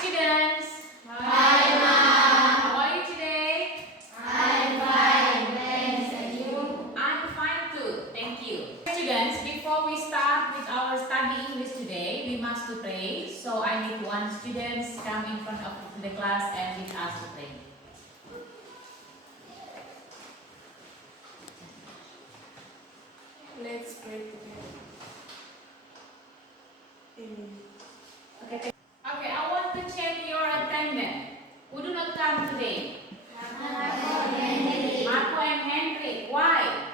students. Hi, Mom. How are you today? I'm fine, thanks. And you? I'm fine too. Thank you. Students, before we start with our study English today, we must to pray. So I need one student come in front of the class and with us to pray. Let's pray together. Amen. Okay, I want to check your attendance. Who do not come today? Marco and Henry. Why?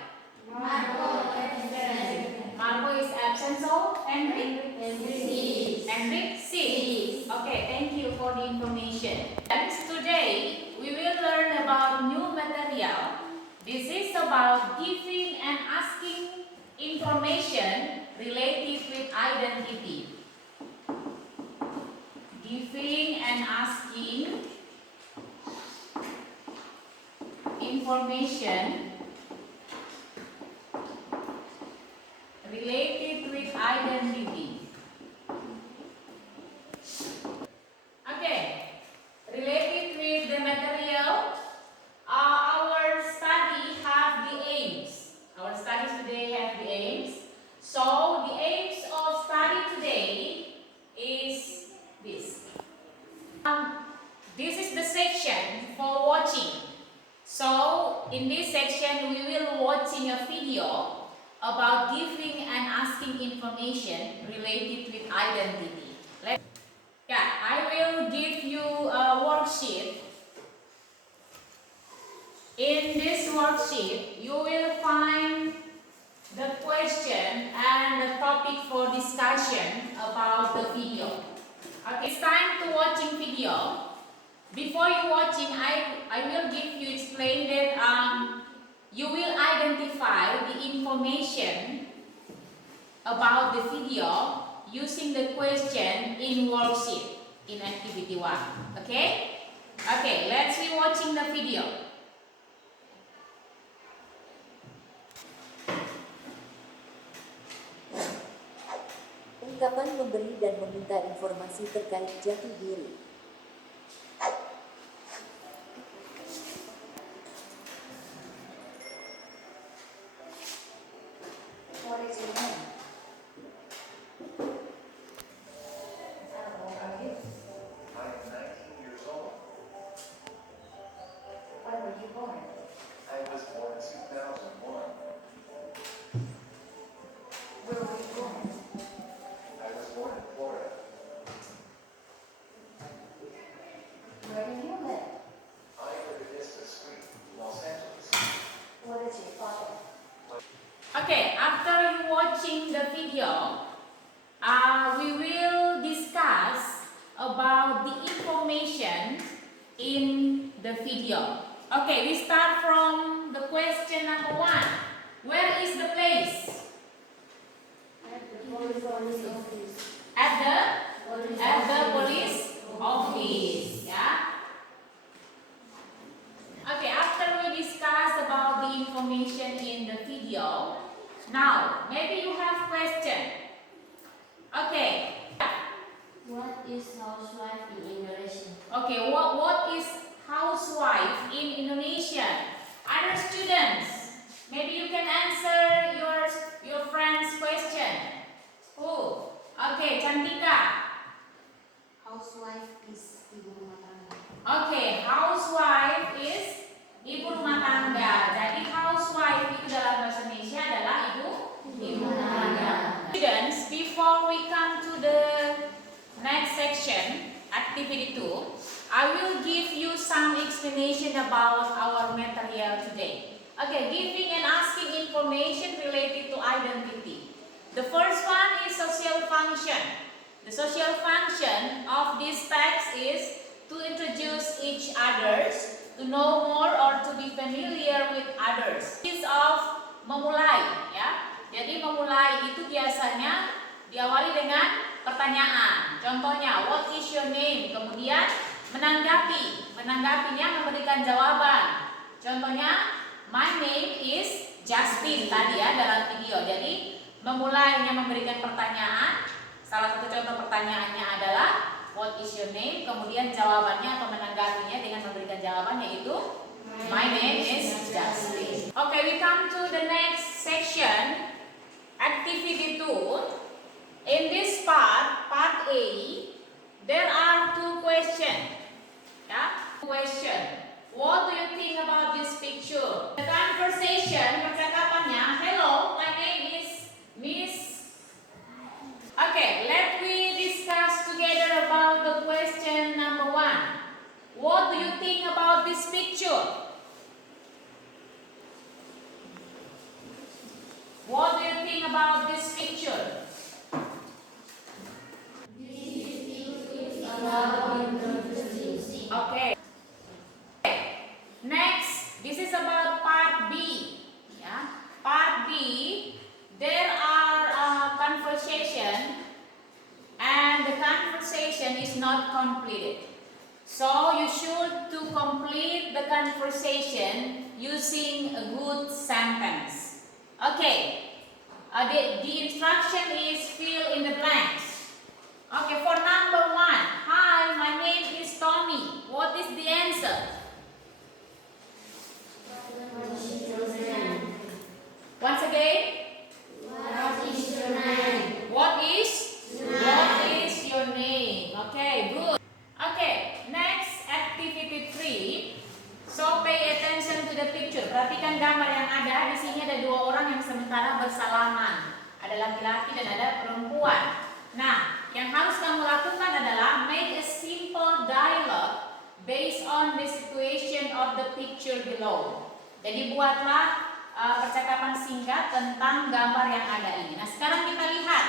Marco is absent, so Henry? Henry? Sick. Okay, thank you for the information. And today, we will learn about new material. This is about giving and asking information related with identity. Giving and asking information related with identity. Okay, related with the material, our study have the aims. Our studies today have the aims. So the aims of study today is this. This is the section for watching. So in this section we will watching a video about giving and asking information related with identity. I will give you a worksheet. In this worksheet, you will find the question and the topic for discussion about the video. Okay, it's time to watching video. Before you watching, I will give you explain that you will identify the information about the video using the question in worksheet in activity 1. Okay? Okay, let's be watching the video. Ungkapan memberi dan meminta informasi terkait jati diri. What is your name? How old are you? I am 19 years old. When were you born? I was born in 2001. Where were you born? I was born in Florida. Where do you live? I live in Vista Street, Los Angeles. What is your father? Okay, after you watching the video, we will discuss about the information in the video. Okay, we start from the question number 1. Where is the place? At the police office. Yeah. Okay, after we discuss about the information in the video, now maybe you have question. Okay. What is housewife in Indonesia? Okay, what is housewife in Indonesia? Other students, maybe you can answer your friend's question. Who? Okay, Cantika. Housewife is ibu rumah tangga. Okay, housewife is ibu rumah tangga. Jadi housewife itu dalam bahasa Indonesia adalah ibu rumah tangga. Students, before we come to the next section, activity 2, I will give you some explanation about our material today. Okay, giving and asking information related to identity. The first one is social function. The social function of this text is to introduce each others, to know more or to be familiar with others. It's of memulai, ya. Jadi memulai itu biasanya diawali dengan pertanyaan. Contohnya, what is your name? Kemudian menanggapinya memberikan jawaban. Contohnya, my name is Justin tadi ya dalam video. Jadi memulainya memberikan pertanyaan. Salah satu contoh pertanyaannya adalah what what is your name, kemudian jawabannya atau menanggapinya dengan memberikan jawaban yaitu my name is Justin. Okay, we come to the next section, activity 2. In this part A, there are 2 questions. Yeah, question. What do you think about this picture? The conversation, percakapannya, hello, my name is Miss. Okay, let we discuss together about the question number 1. What do you think about this picture? What do you think about this picture? Okay. Next, this is about part B. Yeah, part B. There are conversation, and the conversation is not completed. So you should to complete the conversation using a good sentence. Okay. The instruction is fill in the blanks. Okay, for number 1. Hi, my name is Tommy. What is the answer? Once again. What is your name? What is your name? Okay, good. Okay, next activity 3. So pay attention to the picture. Perhatikan gambar yang ada. Di sini ada 2 orang yang sementara bersalaman. Ada laki-laki dan ada perempuan. Nah, yang harus kamu lakukan adalah make a simple dialogue based on the situation of the picture below. Jadi buatlah percakapan singkat tentang gambar yang ada ini. Nah, sekarang kita lihat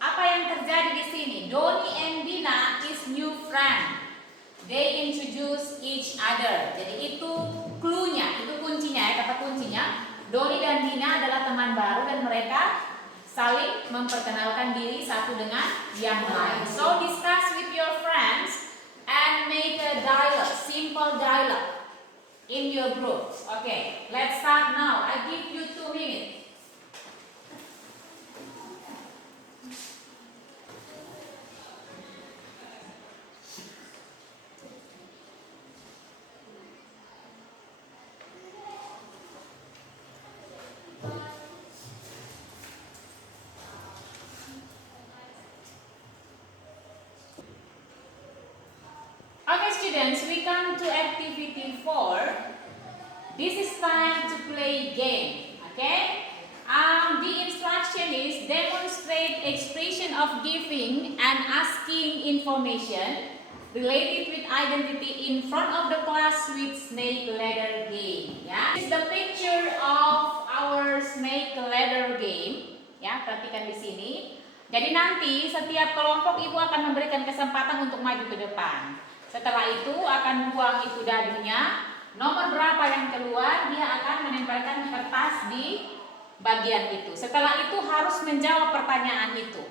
apa yang terjadi di sini. Doni and Dina is new friend. They introduce each other. Jadi itu clue-nya, itu kuncinya ya, kata kuncinya. Doni dan Dina adalah teman baru dan mereka saling memperkenalkan diri satu dengan yang lain. So discuss with your friends and make a dialogue, simple dialogue in your group. Okay, let's start now. I give you 2 minutes. Okay, students, we come to activity 4. This is time to play game. Okay? The instruction is demonstrate expression of giving and asking information related with identity in front of the class with snake ladder game. Ya, this is the picture of our snake ladder game. Ya, perhatikan di sini. Jadi nanti setiap kelompok ibu akan memberikan kesempatan untuk maju ke depan. Setelah itu akan buang itu dadunya. Nomor berapa yang keluar, dia akan menempelkan kertas di bagian itu. Setelah itu harus menjawab pertanyaan itu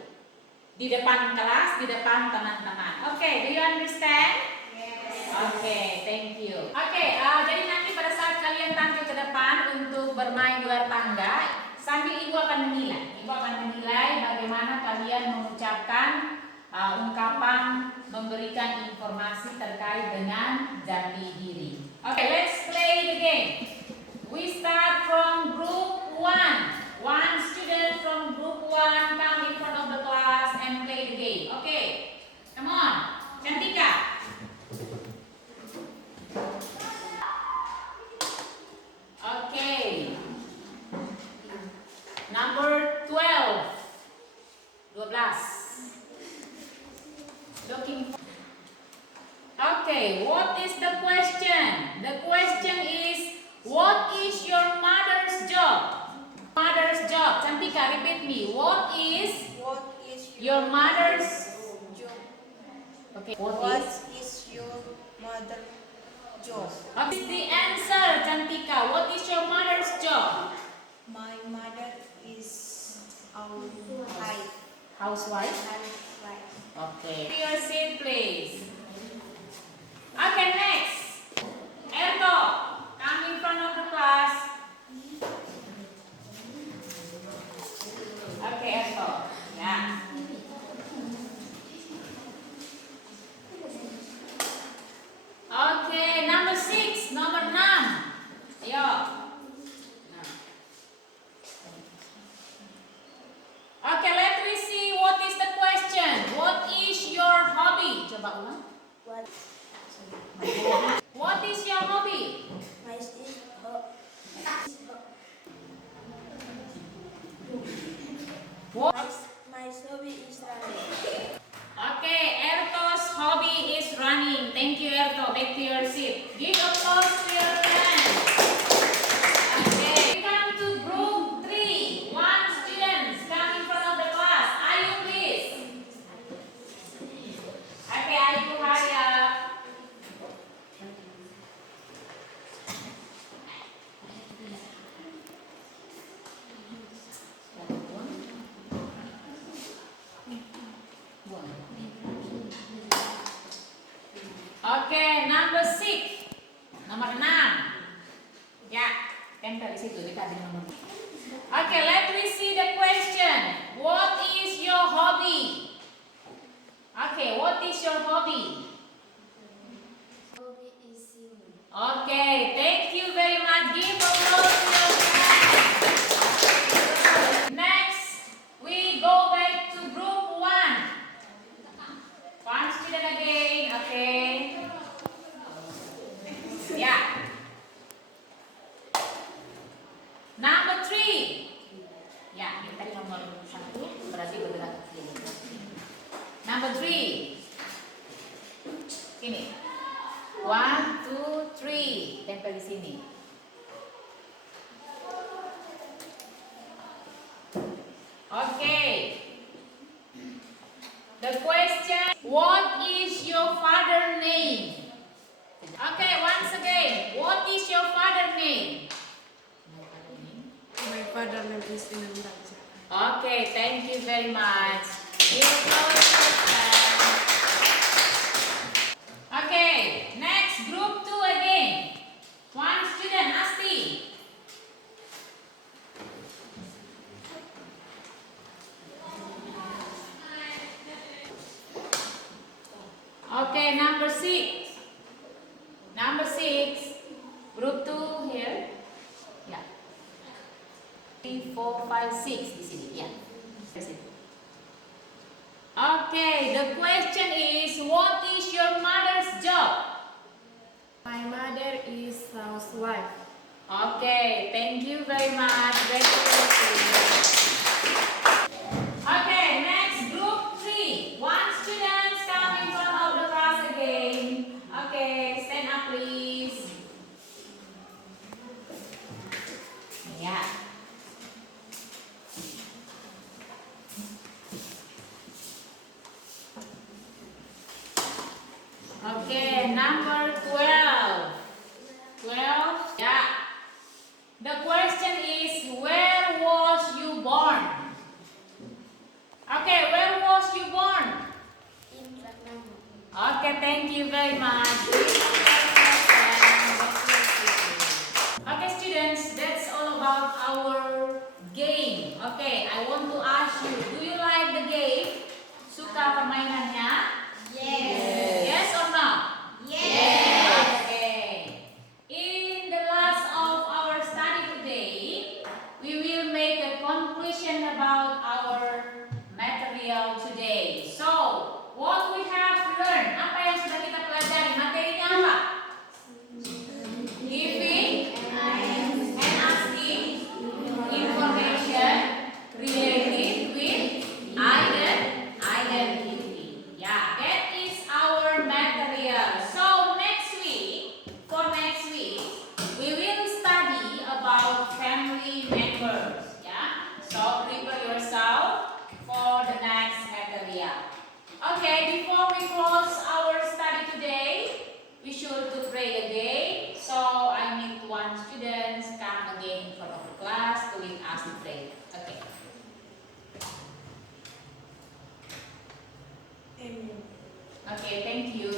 di depan kelas, di depan teman-teman. Oke, do you understand? Yes. Oke, thank you. Oke, jadi nanti pada saat kalian tampil ke depan untuk bermain gelar tangga, sambil ibu akan menilai. Ibu akan menilai bagaimana kalian mengucapkan ungkapan memberikan informasi terkait dengan jati diri. Okay, let's play the game. We start from group 1. One student from group 1 come in front of the class and play the game. Okay, come on, Cantika. Okay, number 12. Looking for. Okay, what is the question? The question is, what is your mother's job? Mother's job. Cantika, repeat me. What is your mother's job? Okay. What is your mother job? What is the answer, Cantika? What is your mother's job? My mother is housewife. Housewife. Okay. Your seat, please. Okay, next. Erto, come in front of the class. Okay, Erto. Yeah. Coba ulang. What What is your hobby? my is What? my hobby is running. Okay, Erto's hobby is running. Thank you, Erto. Back to your seat. Give applause to your friends. Okay, we come to group 3. One student come in front of the class. Ayu, please. Okay, Ayu, hurry up. Okay, number 6. Nomor 6. Ya, tempel di situ dikasih nomor. Okay, let me see the question. What is your hobby? Okay, what is your hobby? Hobby is singing. Okay, thank you very much. Give applause to your friends. Next, we go back to group 1. One student again, okay. Yeah. Number 3. Ya, ini tadi nomor 1 berarti bergerak ke sini. Number 3. Sini. 1, 2, 3. Tempel di sini. Okay. The question, what is your father's name? Okay, once again, what is your father's name? My father name is Imam Raja. Okay, thank you very much. Give applause to your friends. Okay, next group 2 again. One student, Asti. Okay, number 6. Number 6. Group 2 here. Yeah. 3, 4, 5, 6 di sini. Yeah. Okay, the question is, what is your mother's job? My mother is housewife. Okay, thank you very much. Very good. Okay, next group 3. One student come in front of the class again. Okay, stand up please. Yeah. Okay, number 12. 12. Yeah. The question is, where was you born? Okay, where was you born? In Vietnam. Okay, thank you very much. Okay, students, that's all about our game. Okay, I want to ask you, do you like the game? Suka permainannya? Yes or no? Okay. In the last of our study today, we will make a conclusion about our material today. So, what we have learned, apa yang sudah kita pelajari? Materinya apa? Giving and asking information related with identity. Yeah, that is our material. So for next week, we will study about family members. Yeah, so prepare yourself for the next material. Okay, before we close our study today, we should to pray again. So I need one student come again in front of the class to lead us to pray. Okay. Amen. Okay, thank you.